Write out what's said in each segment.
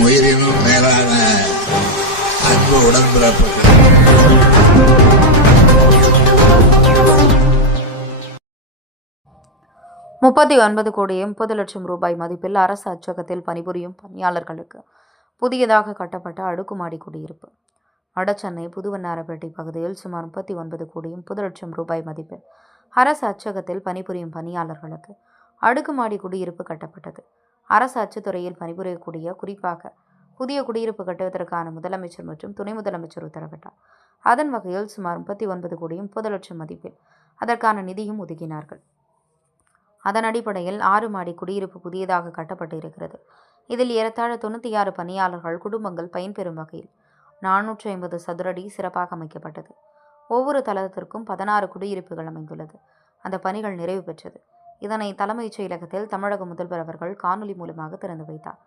உயிரினும் மேலான அன்பு உடன்பிறப்பு. ரூபாய் மதிப்பில் அரசு அச்சகத்தில் பணிபுரியும் பணியாளர்களுக்கு புதியதாக கட்டப்பட்ட அடுக்குமாடி குடியிருப்பு. வடசென்னை புதுவண்ணாரப்பேட்டை பகுதியில் சுமார் 39 ரூபாய் மதிப்பில் அரசு அச்சகத்தில் பணிபுரியும் பணியாளர்களுக்கு அடுக்குமாடி குடியிருப்பு கட்டப்பட்டது. அரசு அச்சுத்துறையில் பணிபுரியக்கூடிய குறிப்பாக புதிய குடியிருப்பு கட்டுவதற்கான முதலமைச்சர் மற்றும் துணை முதலமைச்சர் உத்தரவிட்டார். அதன் வகையில் சுமார் 39 மதிப்பில் அதற்கான நிதியும் ஒதுக்கினார்கள். அதன் அடிப்படையில் 6 மாடி குடியிருப்பு புதியதாக கட்டப்பட்டு இருக்கிறது. இதில் ஏறத்தாழ 96 பணியாளர்கள் குடும்பங்கள் பயன்பெறும் வகையில் 450 சதுரடி சிறப்பாக அமைக்கப்பட்டது. ஒவ்வொரு தளத்திற்கும் 16 குடியிருப்புகள் அமைந்துள்ளது. அந்த பணிகள் நிறைவு பெற்றது. இதனை தலைமைச் செயலகத்தில் தமிழக முதல்வர் அவர்கள் காணொலி மூலமாக திறந்து வைத்தார்.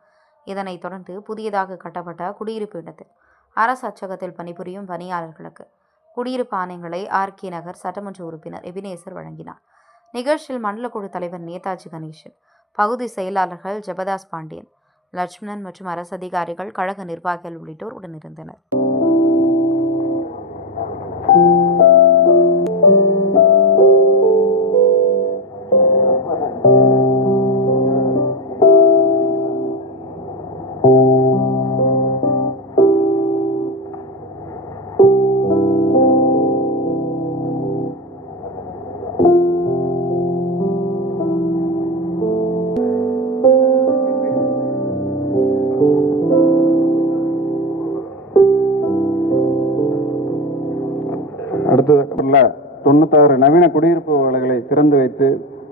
இதனைத் தொடர்ந்து புதியதாக கட்டப்பட்ட குடியிருப்பு இடத்தில் அரசு அச்சகத்தில் பணிபுரியும் பணியாளர்களுக்கு குடியிருப்பு ஆணையங்களை RK நகர் சட்டமன்ற உறுப்பினர் எபினேசர் வழங்கினார். நிகழ்ச்சியில் மண்டல குழு தலைவர் நேதாஜி கணேசன், பகுதி செயலாளர்கள் ஜெபதாஸ் பாண்டியன், லட்சுமணன் மற்றும் அரசு அதிகாரிகள், கழக நிர்வாகிகள் உள்ளிட்டோர் உடனிருந்தனர். அடுத்ததுள்ள 96 நவீன குடியிருப்பு வகைகளை திறந்து வைத்து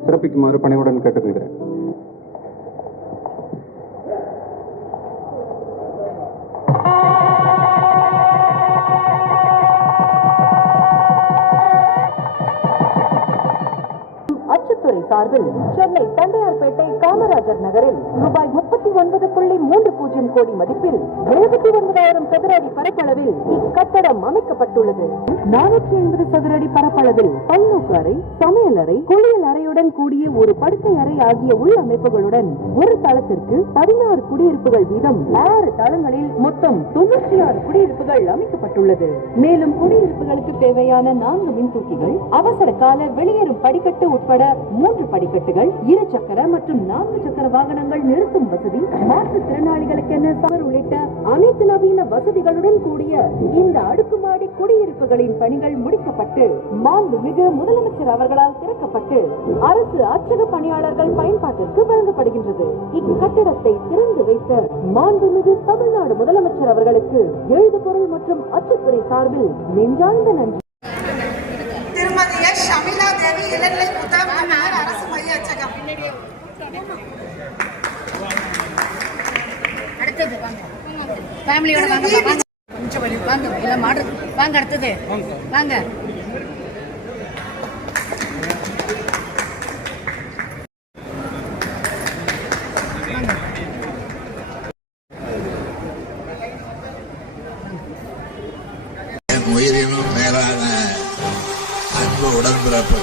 சிறப்பிக்குமாறு பணிவுடன் கேட்டுக்கொள்கிறேன். அச்சுத்துறை சார்பில் சென்னை தண்டையார்பேட்டை காமராஜர் நகரில் ரூபாய் 39.30 கோடி மதிப்பில் 79,000 சதுர அடி பரப்பளவில் இக்கட்டடம் அமைக்கப்பட்டுள்ளது. 450 சதுர அடி பரப்பளவில் பல்நோக்கு அறை, சமையல் அறை, குளியல் அறையுடன் கூடிய ஒரு படுக்கை அறை ஆகிய உள்ளமைப்புகளுடன் ஒரு தளத்திற்கு 16 குடியிருப்புகள் வீதம் 6 தளங்களில் மொத்தம் 96 குடியிருப்புகள் அமைக்கப்பட்டுள்ளது. மேலும் குடியிருப்புகளுக்கு தேவையான 4 மின்தூக்கிகள், அவசர கால வெளியேறும் படிக்கட்டு உட்பட 3 படிக்கட்டுகள், 2 சக்கர மற்றும் 4 சக்கர வாகனங்கள் நிறுத்தும் வசதி, மாற்றுத்திறனாளிகளுக்கென சவர் உள்ளிட்ட அனைத்து நவீன வசதிகளுடன் கூடிய இந்த அடுக்குமாடி குடியிருப்புகளின் பணிகள் முடிக்கப்பட்டு மாண்புமிகு முதலமைச்சர் அவர்களால் திறக்கப்பட்டு அரசு அச்சக பணியாளர்கள் பயன்பாட்டிற்கு வழங்கப்படுகின்றது. இக்கட்டிடத்தை திறந்து வைத்த மாண்புமிகு தமிழ்நாடு முதலமைச்சர் அவர்களுக்கு எழுதுபொருள் மற்றும் அச்சுத்துறை சார்பில் நெஞ்சார்ந்த நன்றி. திருமதி எஸ். ஷமிலா தேவி, இளநிலை புத்தகம் அரசு மைய அச்சகம். அடுத்தது வாங்க, ஃபேமிலியோட வாங்க, கொஞ்சம் வழி வாங்க, எல்லாம் மாடு வாங்க, அடுத்தது வாங்க. உயிரினும் மேலான அன்பு உடன்பிறப்பு.